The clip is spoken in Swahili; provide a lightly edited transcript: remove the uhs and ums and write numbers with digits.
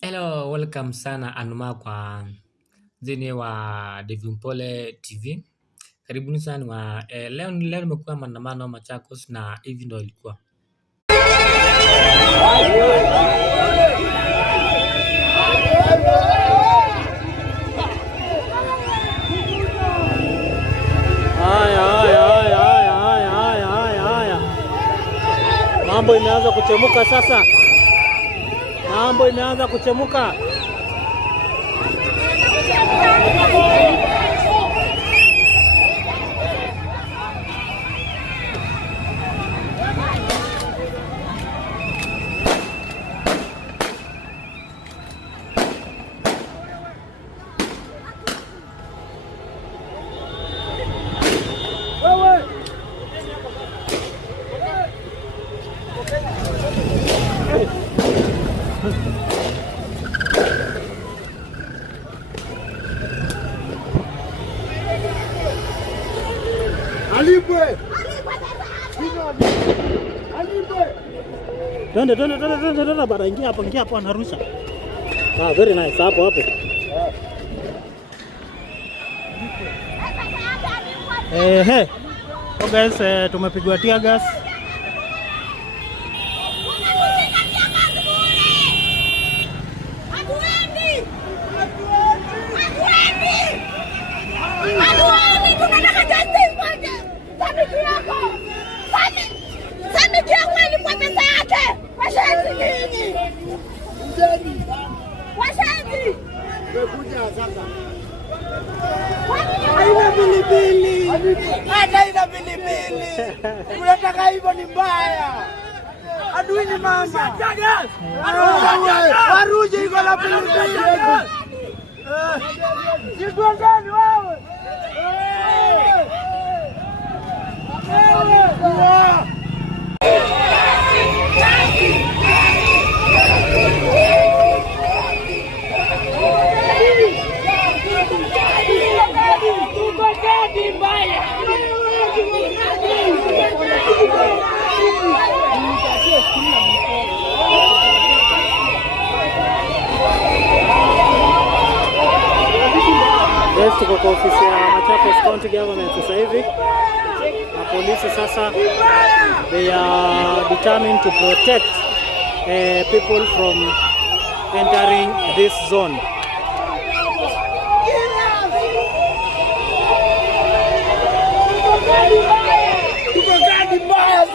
Hello, welcome sana Anuma kwa zini wa Devimpole TV. Karibuni sana wa leo nimekuwa maandamano Machakos na hivi ndio ilikuwa. Haya. Mambo imeanza kuchemuka sasa. Mambo imeanza kuchemuka. Alipwe. Twende bara, ingia hapo anarusha. Very nice hapo. So guys, tumepigwa tear gas. Haina pilipili. Unataka hivyo ni mbaya. Adui ni mama. Waruje iko na pilipili. Jiko gani wewe? Yes, tuko kwa ofisi ya Machakos County Government sasa hivi. Na polisi sasa, they are determined to protect people from entering this zone. Tuko gadi mbaya